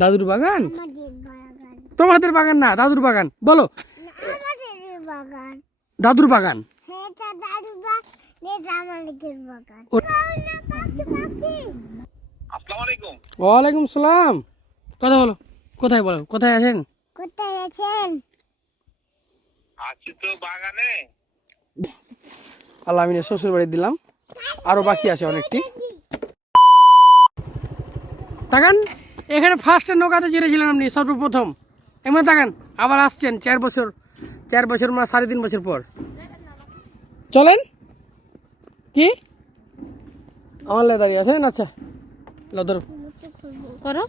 দাদুর বাগান? তোমাদের বাগান না দাদুর বাগান। বলো। দাদুর বাগান। আলাইকুম ওয়ালাইকুম সালাম। কথা বলো। কোথায় বলো? কোথায় আছেন? কোথায় আছেন? আছি তো বাগানে। আল্লাহ আমিনের শ্বশুর বাড়ি দিলাম। আরও বাকি আছে অনেকটি। তাকান। এখানে ফার্স্টে নৌকাতে চেড়েছিলেন আপনি সর্বপ্রথম। এমন থাকেন আবার আসছেন চার বছর চার বছর মা সাড়ে তিন বছর পর। চলেন। কি? আমার লে দাঁড়িয়ে আছেন আচ্ছা। লদর করো।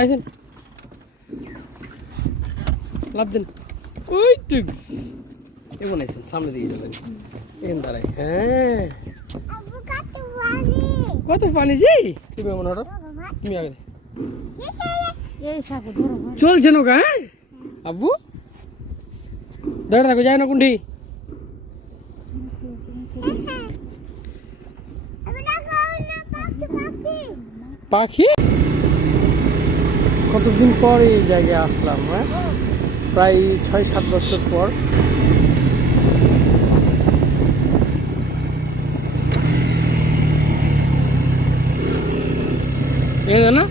আইসেন। লাভ দিন। ওই টুকস। এমন আইসেন সামনে দিকে চলেন এখানে দাঁড়াই হ্যাঁ। কত পানি যাই তুমি এমন হঠাৎ তুমি আগে চলছে নৌকা হ্যাঁ? আব্বু? দাঁড়া থাকো যায় না না পাখি? কতদিন পর এই জায়গায় আসলাম হ্যাঁ? প্রায় ছয় সাত বছর পর। না?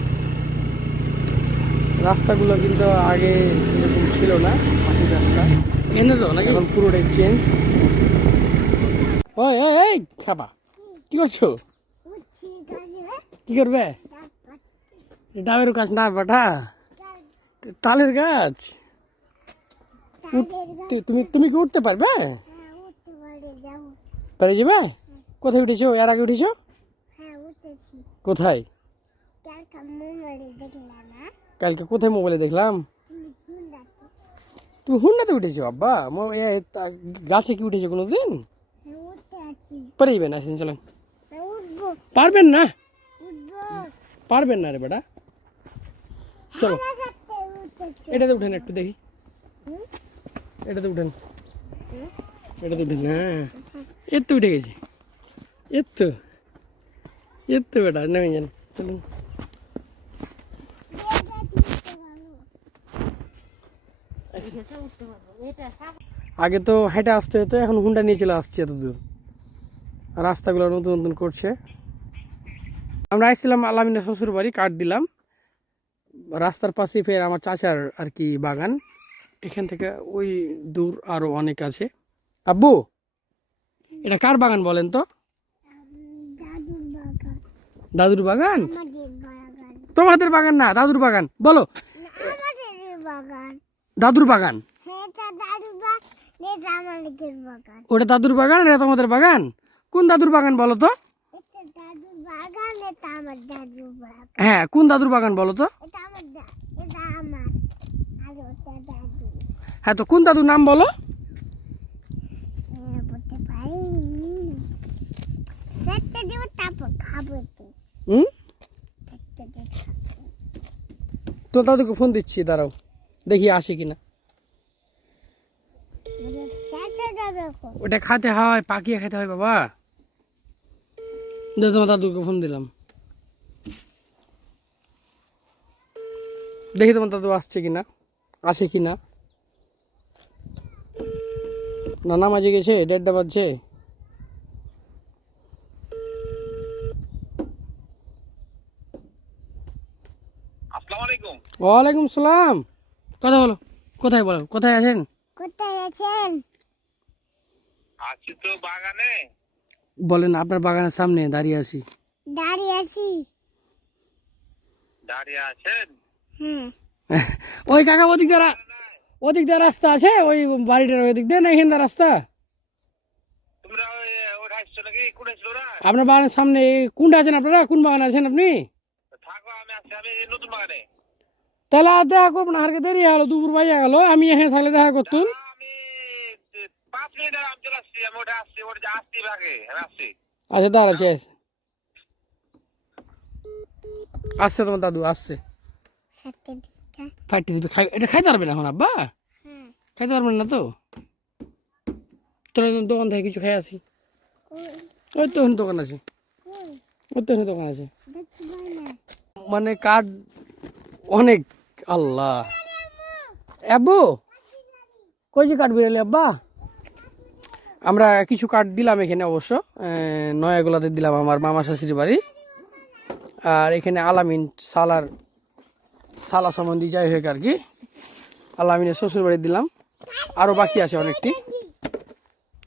রাস্তাগুলো কিন্তু আগে এরকম ছিল না মাটির রাস্তা। এনে তো নাকি? এখন পুরোটাই চেঞ্জ ওই এই খাবা। কি করছ? কি করবে? ডাবের গাছ না বাটা? তালের গাছ? তু- তুমি তুমি কি উঠতে পারবে? হ্যাঁ পারে যাবে? কোথায় উঠেছো? এর আগে উঠেছো? হ্যাঁ কোথায়? না কালকে কোথায় মোবাইলে দেখলাম? তুমি হুন্ডাতে। উঠেছো? আব্বা গাছে কি উঠেছো কোনো দিন হ্যাঁ উঠতে আছি। পেরে যাবেন আসেন চলেন। হ্যাঁ পারবেন না? পারবেন না রে বেটা। চলো। এটাতে উঠেন একটু দেখি? এটাতে উঠেন। এটাতে উঠেন হ্যাঁ। এর তো উঠে গেছে। এর তো। এর তো বেটা, নেমে যান। চলুন। আগে তো হেঁটে আসতে হতো, এখন হুন্ডা নিয়ে চলে আসছে এত দূর। রাস্তাগুলো নতুন নতুন করছে। আমরা আসছিলাম আলামিনের শ্বশুর বাড়ি কাঠ দিলাম। রাস্তার পাশে ফের আমার চাচার আর কি বাগান। এখান থেকে ওই দূর আরও অনেক আছে। আব্বু, এটা কার বাগান বলেন তো? দাদুর বাগান? তোমাদের বাগান না, দাদুর বাগান, বলো। দাদুর বাগান? ওটা দাদুর বাগান, এটা তোমাদের বাগান? কোন দাদুর বাগান বলো তো? হ্যাঁ কোন দাদুর বাগান বলো তো? হ্যাঁ তো কোন দাদুর নাম বলো? হ্যাঁ, তো দাদুকে ফোন দিচ্ছি দাঁড়াও। দেখি আসে কিনা। ওটা খাতে হয় পাকিয়ে খেতে হয় বাবা। তোমার দাদুকে ফোন দিলাম। দেখি তোমার দাদু আসছে কিনা। আসে কিনা নানা মাঝে গেছে দেড়টা বাজছে। ওয়ালাইকুম সালাম। কথা বলো কোথায় বলো কোথায় আছেন? কোথায় আছেন? আছি তো বাগানে। বলেন আপনার বাগানের সামনে দাঁড়িয়ে আছি। দাঁড়িয়ে আছি। দাঁড়িয়ে আছেন? হ্যাঁ ওই কাকা ওদিক দিয়ে ওদিক দিয়ে রাস্তা আছে? ওই বাড়িটার ওই দিক দিয়ে না এখান রাস্তা? আপনার বাগানের সামনে কোনটা আছেন আপনারা? কোন বাগান আছেন আপনি? তাহলে আর দেখা করব না আরকে দেরি হলো? দুপুর বাইয়া গেল আমি এখানে থাকলে দেখা করতুন আচ্ছা দাঁড়াচ্ছে আসছে আসছে তোমার দাদু আসছে। ফাইটে দিবে খাই এটা খাইতে পারবে না এখন আব্বা? খাইতে পারবেন না তো? চলো দোকান থেকে কিছু খাই আসি। ওই তো দোকান আছে। ওই তো ওখানে দোকান আছে। মানে কাঠ অনেক আল্লাহ। আব্বু কই যে কাঠ বেরোলে আব্বা? আমরা কিছু কাঠ দিলাম এখানে অবশ্য নয়াগোলাতে দিলাম আমার মামা শাশুড়ি বাড়ি আর এখানে আলামিন সালার সালা সম্বন্ধী যাই হোক আর কি। আলামিনের শ্বশুর বাড়ি দিলাম। আরও বাকি আছে অনেকটি।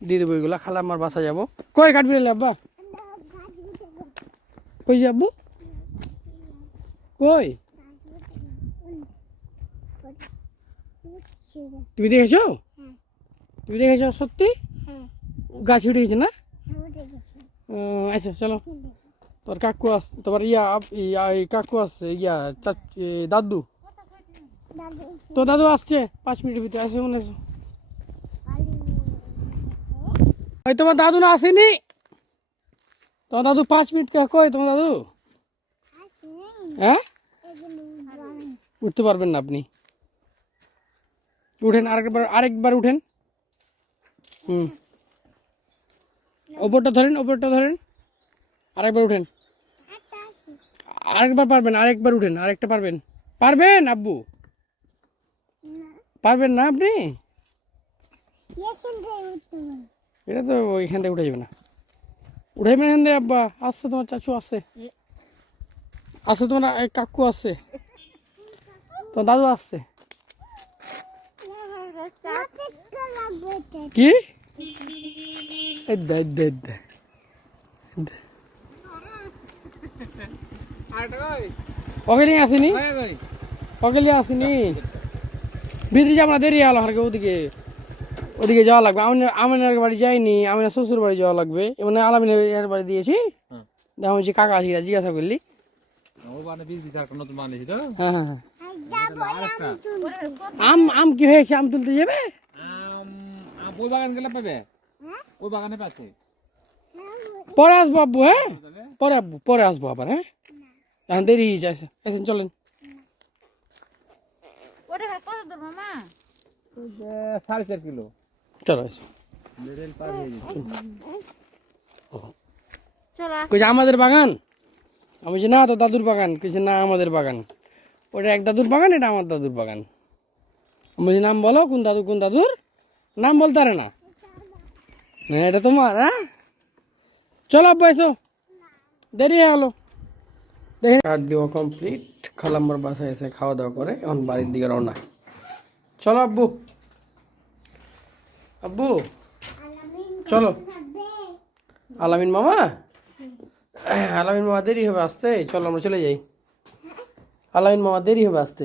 দিয়ে দেবো এগুলা খালা আমার বাসা যাব। কই কাঠ বেরোলে আব্বা? কই যে আব্বু? কই? তুমি দেখেছ? হ্যাঁ তুমি দেখেছ সত্যি? হ্যাঁ। গাছ উঠে গেছে না? আহ, আচ্ছা চলো। তোর কাকু আস তোমার ইয়া ইয়া কাকু আসছে ইয়া দাদু তো দাদু আসছে পাঁচ মিনিটের ভিতরে আসে মনে আছে ওই তোমার দাদু না আসেনি তোমার দাদু পাঁচ মিনিট কে কই তোমার দাদু হ্যাঁ উঠতে পারবেন না আপনি উঠেন আরেকবার আরেকবার উঠেন হুম ওপরটা ধরেন ওপরটা ধরেন আরেকবার উঠেন আরেকবার পারবেন, আরেকবার উঠেন, আরেকটা পারবেন। পারবেন, আব্বু? পারবেন না আপনি? এটা তো ওইখান থেকে উঠে যাবে না। উঠাইবেন এখান থেকে, আব্বা। আসছে তোমার চাচু, আসছে। আসছে তোমার কাকু আসছে। তোমার দাদু আসছে। কি? এই দে দে। নিয়ে আসেনি? ওকে আসেনি? ভিতরে যাব না দেরি হলো আর ওদিকে ওদিকে যাওয়া লাগবে। আমি আমিনের বাড়ি যাইনি আমিনের শ্বশুর বাড়ি যাওয়া লাগবে। মানে আলামিনের এর বাড়ি দিয়েছি। দেখো যে কাকা আছে জিজ্ঞাসা করলি। মানে তো হ্যাঁ হ্যাঁ হ্যাঁ। আম আম কি হয়েছে? আম তুলতে যাবে? আম আম ওই বাগান গেলে পাবে? ওই বাগানে পাচ্ছে? পরে আসব আব্বু হ্যাঁ? পরে আব্বু পরে আসব আবার হ্যাঁ? এখন দেরি হয়ে যাচ্ছে চলেন। সাড়ে চার কিলো। চলো কইছে আমাদের বাগান? আমি বলছি না তো দাদুর বাগান। কইছে না আমাদের বাগান। ওটা এক দাদুর বাগান এটা আমার দাদুর বাগান। আমি বলছি নাম বলো কোন দাদু কোন দাদুর? নাম বলতে পারে না। হ্যাঁ এটা তোমার হ্যাঁ? চলো আব্বু এসো দেরি হয়ে গেলো। দেখে কাঠ দেওয়া কমপ্লিট, খালাম্মার বাসায় এসে খাওয়া দাওয়া করে, এখন বাড়ির দিকে রওনা। চলো আব্বু। আব্বু। চলো। আলামিন মামা? আলামিন মামা, দেরি হবে আসতে। চলো আমরা চলে যাই। আলামিন মামা, দেরি হবে আসতে।